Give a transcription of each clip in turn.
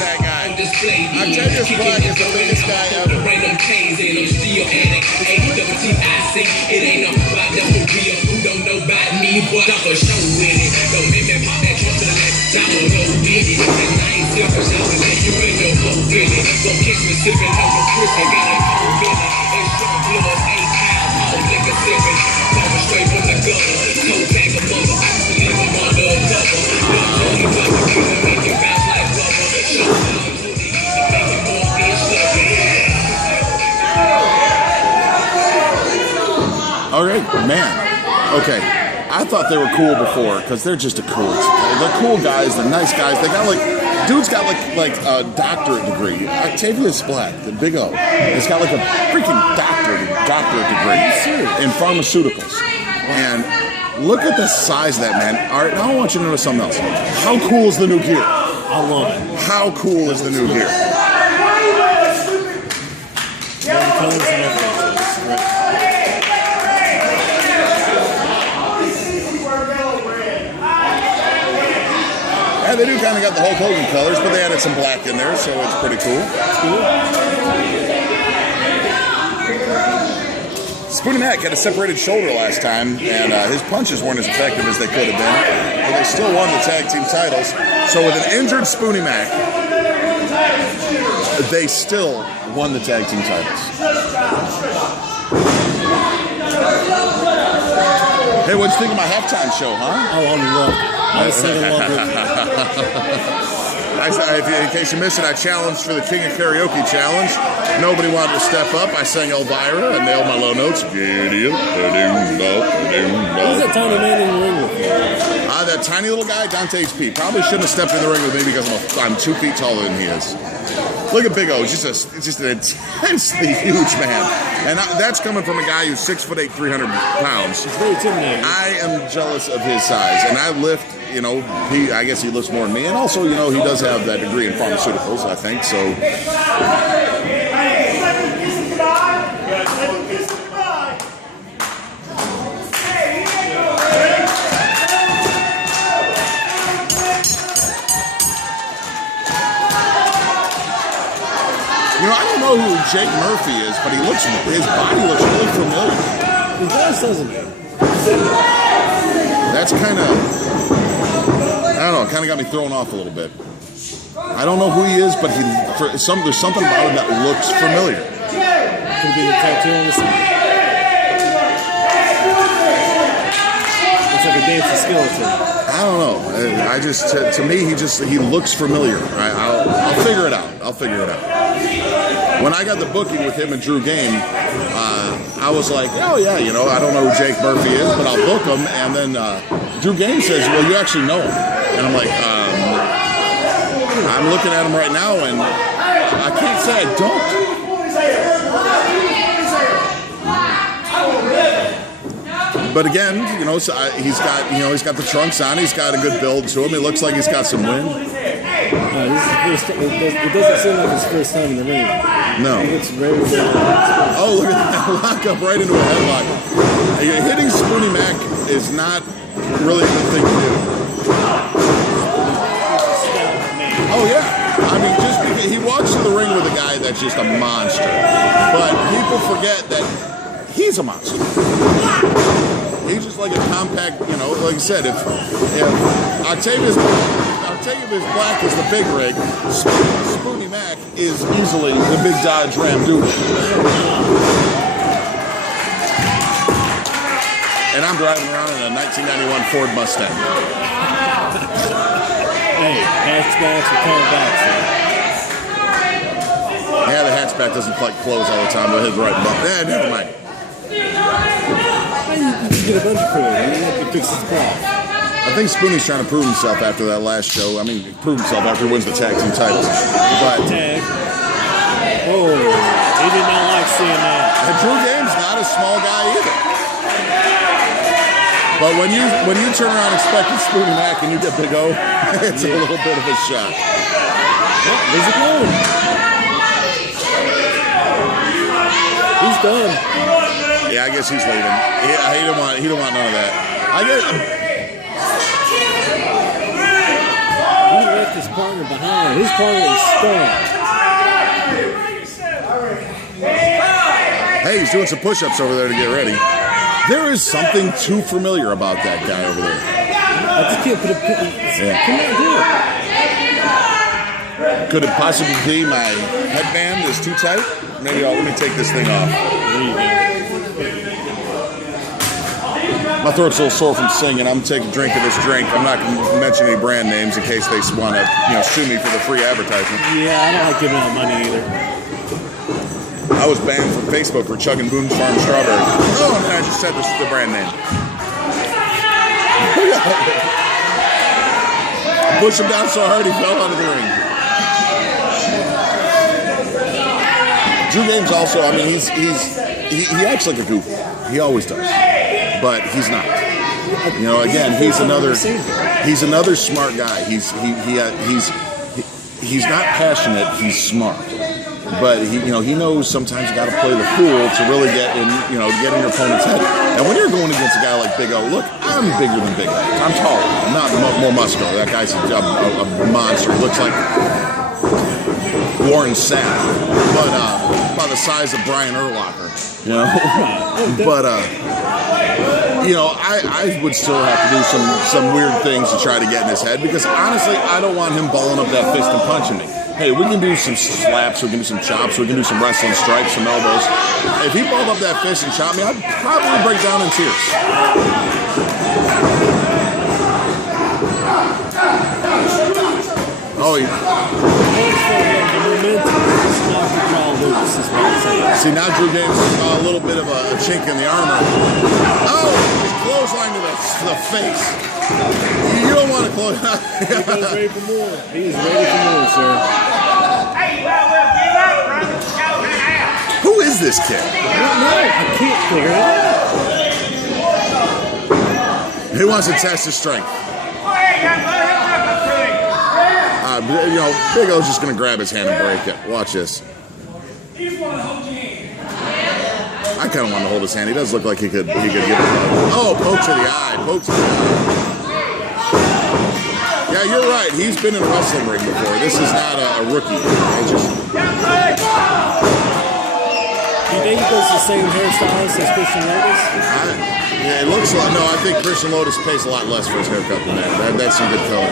that guy. Octavius Black is the biggest guy ever. It ain't about that for real. Who don't know about me, but I'm for sure with it. Don't make me pop that trunk to the left. I don't know who did it. And I ain't still for sure. And you ain't no whole feeling. So kiss me sipping on the Chris. I got a cold feeling. It's Youngbloodz, 8 pounds. All liquor sipping. Coming straight from the gutter. Toe tag a mother. Leave them under a cover. Don't tell you about the kid to make you bounce like rubber. Show love to the east to make you more get sluggy. All right, man. Okay, I thought they were cool before because they're just a cool. They're cool guys. They're nice guys. They got dude's got like a doctorate degree. Octavius Black, the Big O, has got like a freaking doctorate degree in pharmaceuticals. And look at the size of that man. All right, now I want you to know something else. How cool is the new gear? I love it. How cool is the new gear? Yeah, they do kind of got the Hulk Hogan colors, but they added some black in there, so it's pretty cool. Spoonie Mac had a separated shoulder last time, and his punches weren't as effective as they could have been, but they still won the tag team titles. So with an injured Spoonie Mac, they still won the tag team titles. Hey, what'd you think of my halftime show, huh? Oh, I love it. I was singing along with in case you missed it, I challenged for the King of Karaoke Challenge. Nobody wanted to step up. I sang Elvira. I nailed my low notes. Who's that tiny man in the ring with you? That tiny little guy, Dante HP. Probably shouldn't have stepped in the ring with me because I'm 2 feet taller than he is. Look at Big O. He's just an intensely huge man. And that's coming from a guy who's 6'8", 300 pounds. It's very intimidating. I am jealous of his size. And I lift, I guess he lifts more than me. And also, he does have that degree in pharmaceuticals, I think. So. I don't know who Jake Murphy is, but his body looks really familiar. He does, doesn't he? That's kind of, kind of got me thrown off a little bit. I don't know who he is, but there's something about him that looks familiar. Could be the tattoo on the side. Looks like a dancing skeleton. I don't know. To me, he looks familiar. I'll figure it out. When I got the booking with him and Drew Game, I was like, oh yeah, I don't know who Jake Murphy is, but I'll book him. And then Drew Game says, well, you actually know him. And I'm like, I'm looking at him right now, and I can't say I don't. But again, he's got the trunks on. He's got a good build to him. He looks like he's got some wind. This is it doesn't seem like his first time in the ring. No. It's very Oh, look at that lock up right into a headlock. Hitting Spoonie Mac is not really a good thing to do. Oh yeah. I mean, just because he walks to the ring with a guy that's just a monster. But people forget that he's a monster. He's just like a compact, like I said, if Octavius Black is the big rig, Spoonie Mac is easily the big Dodge Ram Duke. And I'm driving around in a 1991 Ford Mustang. Hey, hatchbacks are coming back. Yeah, the hatchback doesn't close all the time, but his right bump. Never mind. You get a bunch of credit. You have to fix his problem. I think Spoonie's trying to prove himself after that last show. I mean, prove himself after he wins the tag team titles. But tag. Oh, he did not like seeing that. And Drew Game's not a small guy either. But when you turn around expecting Spoonie Mac and you get Big O, it's a little bit of a shock. Oh, there's a goal. He's done. Yeah, I guess he's leaving. He don't want none of that. partner behind. His partner is strong. Hey, he's doing some push-ups over there to get ready. There is something too familiar about that guy over there. I just can't put a come on, do it. Could it possibly be my headband is too tight? Maybe let me take this thing off. My throat's a little sore from singing. I'm taking a drink of this drink. I'm not going to mention any brand names in case they want to, sue me for the free advertisement. Yeah, I don't like giving out money either. I was banned from Facebook for chugging Boone Farm strawberry. Oh, and I just said this is the brand name. I pushed him down so hard he fell out of the ring. Drew Games also, I mean, he acts like a goof. He always does. But he's not. Again, he's another smart guy. He's not passionate, he's smart. But he knows sometimes you got to play the fool to really get in your opponent's head. And when you're going against a guy like Big O, look, I'm bigger than Big O. I'm taller. I'm not more muscular. That guy's a monster. He looks like Warren Sapp, but about the size of Brian Urlacher. But I would still have to do some weird things to try to get in his head because honestly, I don't want him balling up that fist and punching me. Hey, we can do some slaps, we can do some chops, we can do some wrestling strikes, some elbows. If he balled up that fist and chopped me, I'd probably break down in tears. Oh, yeah. See, now Drew Games a little bit of a chink in the armor. Oh, clothesline to the face. You don't want to close. He's ready for more. He's ready for more, sir. Who is this kid? I don't know. I can't figure it out. He wants to test his strength. Big O's just going to grab his hand and break it. Watch this. I kind of want to hold his hand. He does look like he could give it a hug. Oh, poke to the eye. Poke to the eye. Yeah, you're right. He's been in a wrestling ring before. This is not a rookie. Do you think he goes the same hairstylist as Christian Lotus? Yeah, it looks like. No, I think Christian Lotus pays a lot less for his haircut than that. That's some good color.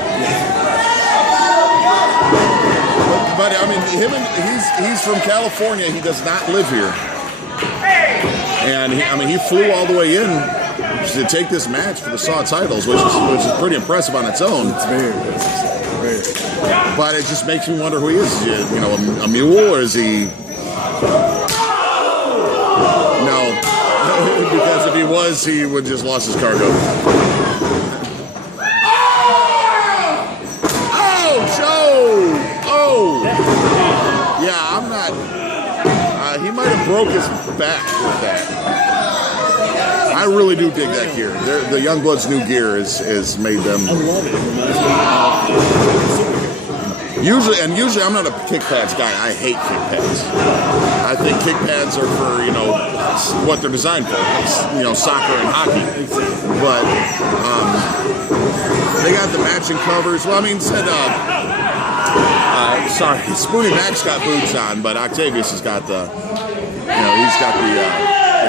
But I mean, he's from California. He does not live here. And he flew all the way in to take this match for the SAW titles, which is pretty impressive on its own. It's very impressive. But it just makes me wonder who he is. Is he, a mule, or is he? No, because if he was, he would just lost his cargo. Oh, Joe! Oh, yeah, I'm not. He might have broke his back with that. I really do dig that gear. The Youngbloodz new gear has made them. I love it. Usually I'm not a kick pads guy. I hate kick pads. I think kick pads are for what they're designed for. Soccer and hockey. But they got the matching covers. Well, I mean, sorry, Spoonie Mac's got boots on, but Octavius has got the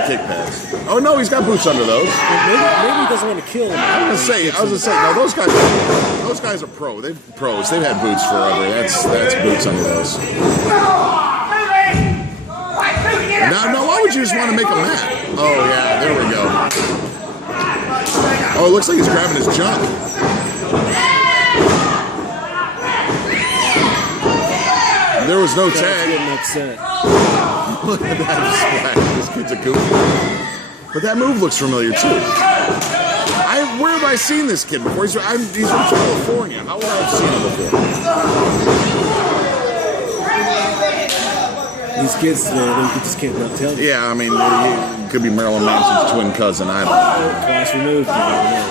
kick pads. Oh no, he's got boots under those. Maybe he doesn't want to kill him. I was gonna say, no, those guys are pros. They've had boots forever. That's boots under those. Now, why would you just want to make a mat? Oh yeah, there we go. Oh, it looks like he's grabbing his junk. There was no tag. Getting upset. Look at that splash. This kid's a goofy. But that move looks familiar too. Where have I seen this kid before? He's from California. How would I have seen him before? These kids, they just can't not tell you. Yeah, I mean, he could be Marilyn Manson's twin cousin. I don't know. Twice removed, you don't know.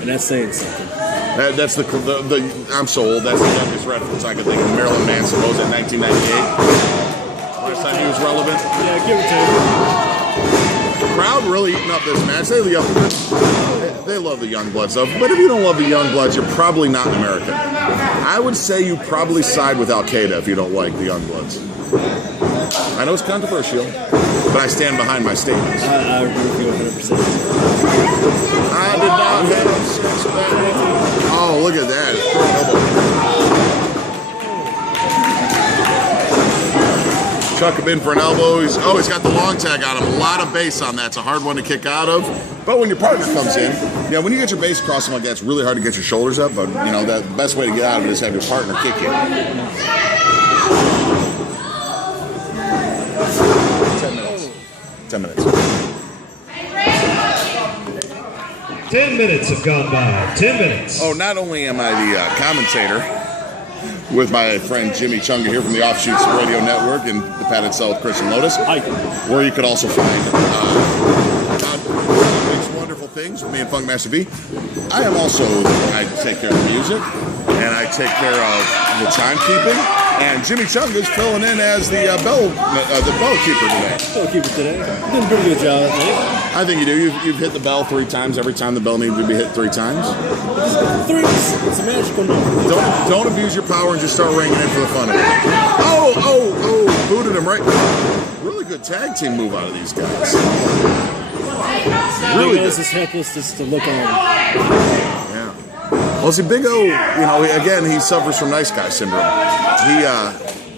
And that's saying something. That's the I'm so old. That's the youngest reference I could think of. Marilyn Manson was in 1998. Last time he was relevant. Yeah, give it to him. The crowd really eating up this match. They they love the Youngblood stuff. But if you don't love the Youngblood, you're probably not American. I would say you probably side with Al Qaeda if you don't like the Youngbloods. I know it's controversial, but I stand behind my statements. I agree with you 100%. I did not have sex back then. Oh, look at that. Chuck him in for an elbow. He's got the long tag on him. A lot of base on that. It's a hard one to kick out of. But when your partner comes in, when you get your base across him like that, it's really hard to get your shoulders up. But, the best way to get out of it is have your partner kick you. 10 minutes. 10 minutes have gone by. 10 minutes. Oh, not only am I the commentator with my friend Jimmy Chunga here from the Offshoots Radio Network and the Padded Cell with Chris and Lotus, where you could also find wonderful things with me and Funkmaster V. I take care of the music, and I take care of the timekeeping. And Jimmy Chunga's filling in as the bellkeeper today. Bellkeeper today. You did a pretty good job, I think. I think you do. You've hit the bell 3 times every time the bell needed to be hit 3 times. 3. It's a magical number. Don't abuse your power and just start ringing in for the fun of it. Oh! Booted him right. Really good tag team move out of these guys. Really good. It's helpless just to look on. Yeah. Well, see, Big O, again, he suffers from nice guy syndrome.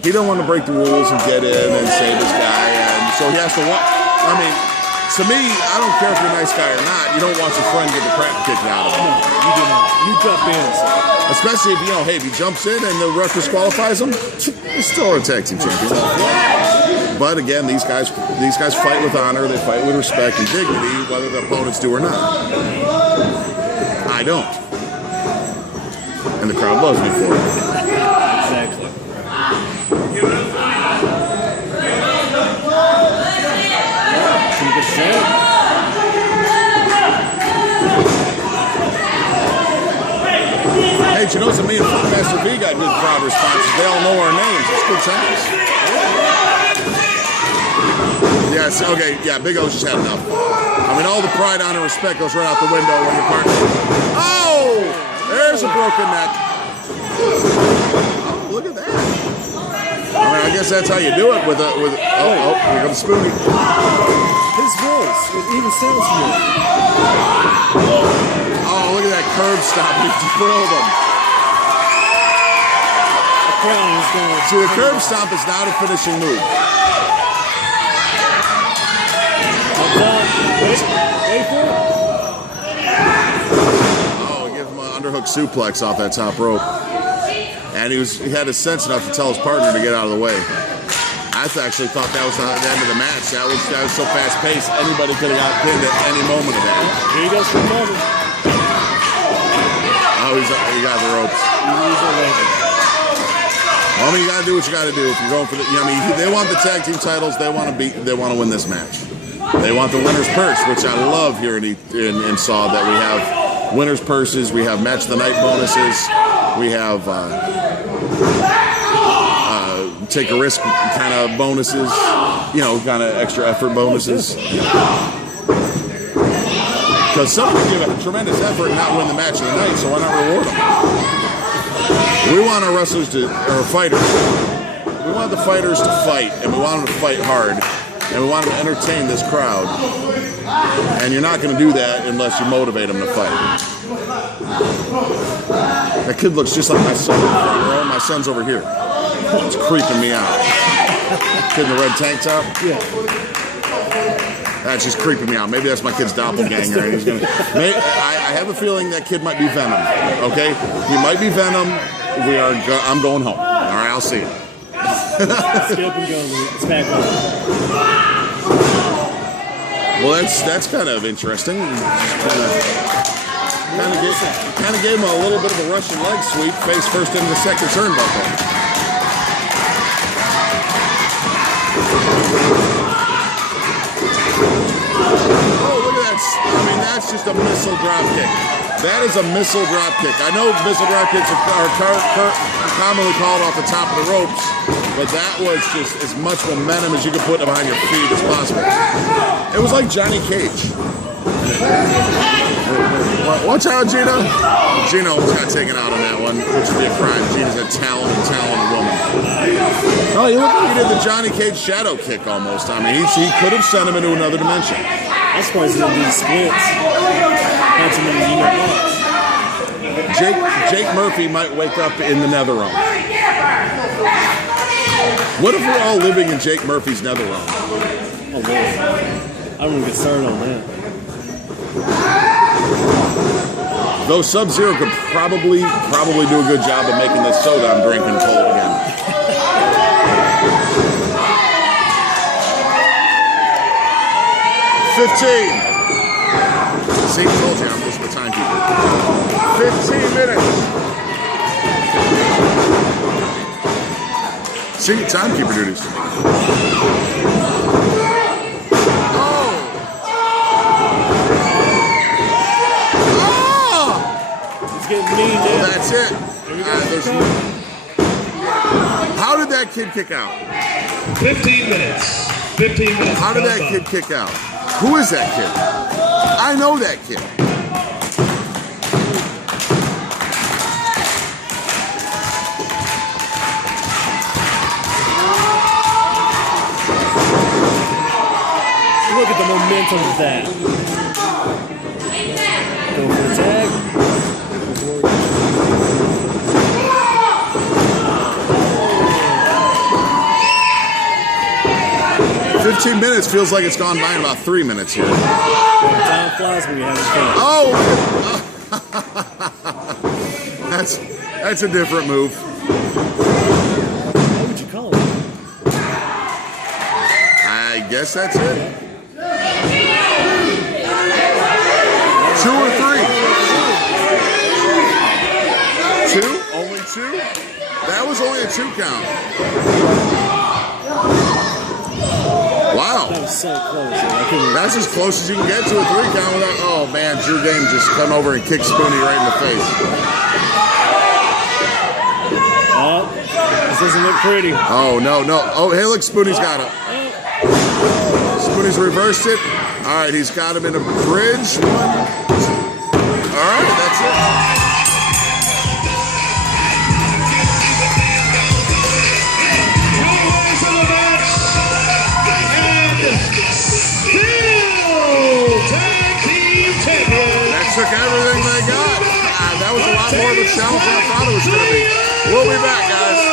He don't want to break the rules and get in and save his guy, and so he has to walk. I mean, to me, I don't care if you're a nice guy or not. You don't want your friend get the crap kicked out of him. No, you do not. You jump in. Especially if, if he jumps in and the ref disqualifies him, he's still a tag team champion. But again, these guys fight with honor. They fight with respect and dignity, whether the opponents do or not. I don't. And the crowd loves me for it. Exactly. Hey, you know, me and Funkmaster V got good crowd responses. They all know our names. It's good times. Yes, okay, yeah, Big O's just had enough. I mean, all the pride, honor, respect goes right out the window when your partner... Oh! There's a broken neck. Oh, look at that. I mean, I guess that's how you do it with here comes Spoonie. His voice, it even sounds familiar. Oh, look at that curb stop. He drilled him. The crown is going. See, the curb stomp is not a finishing move. Wait for it. Oh, he gave him an underhook suplex off that top rope. And he had his sense enough to tell his partner to get out of the way. I actually thought that was the end of the match. That was so fast-paced, anybody could have got pinned at any moment of that. Here he goes for the moment. Oh, he got the ropes. Well, I mean, you got to do what you got to do if you're going for the. They want the tag team titles. They want to win this match. They want the winner's purse, which I love here in Saw. That we have winner's purses. We have match of the night bonuses. We have take a risk kind of bonuses, kind of extra effort bonuses. Because some people give a tremendous effort and not win the match of the night, so why not reward them? We want our wrestlers fighters. We want the fighters to fight, and we want them to fight hard, and we want them to entertain this crowd. And you're not going to do that unless you motivate them to fight. That kid looks just like my son. My son's over here. It's creeping me out. Kid in the red tank top? Yeah. That's just creeping me out. Maybe that's my kid's doppelganger. And I have a feeling that kid might be Venom. Okay? He might be Venom. I'm going home. All right, I'll see you. Let's get up and go. It's back on. Well, that's kind of interesting. Kind of gave him a little bit of a Russian leg sweep, face first into the second turnbuckle. Oh, look at that. I mean, that's just a missile drop kick. That is a missile drop kick. I know missile drop kicks are commonly called off the top of the ropes, but that was just as much momentum as you could put behind your feet as possible. It was like Johnny Cage. Watch out, Gina. Gina almost got taken out on that one, which would be a crime. Gina's a talented woman. Oh, you look like he did the Johnny Cage shadow kick almost. I mean, he could have sent him into another dimension. I'm surprised he didn't do the splits. Not too many Jake Murphy might wake up in the nether realm. What if we're all living in Jake Murphy's nether realm? Oh, Lord. I don't even get started on that. Though Sub-Zero could probably do a good job of making this soda I'm drinking cold again. See, told you I'm just the timekeeper. 15 minutes. See, timekeeper duties. Getting mean, dude. That's it. How did that kid kick out? 15 minutes. 15 minutes. How did that kid kick out? Who is that kid? I know that kid. Look at the momentum of that. Go for the tag. 15 minutes feels like it's gone by in about 3 minutes here. Time flies when you have fun. Oh! That's a different move. What would you call it? I guess that's it. 2 or 3? 2? Only 2? That was only a 2 count. Wow. That was so close. That's as close as you can get to a 3 count without, oh man, Drew Game just come over and kick Spoonie right in the face. Oh, this doesn't look pretty. Oh, no. Oh, hey, look, Spoonie's got him. Spoonie's reversed it. All right, he's got him in a bridge. 1, 2. All right, that's it. Took everything they got. That was a lot more of a challenge than I thought it was going to be. We'll be back, guys.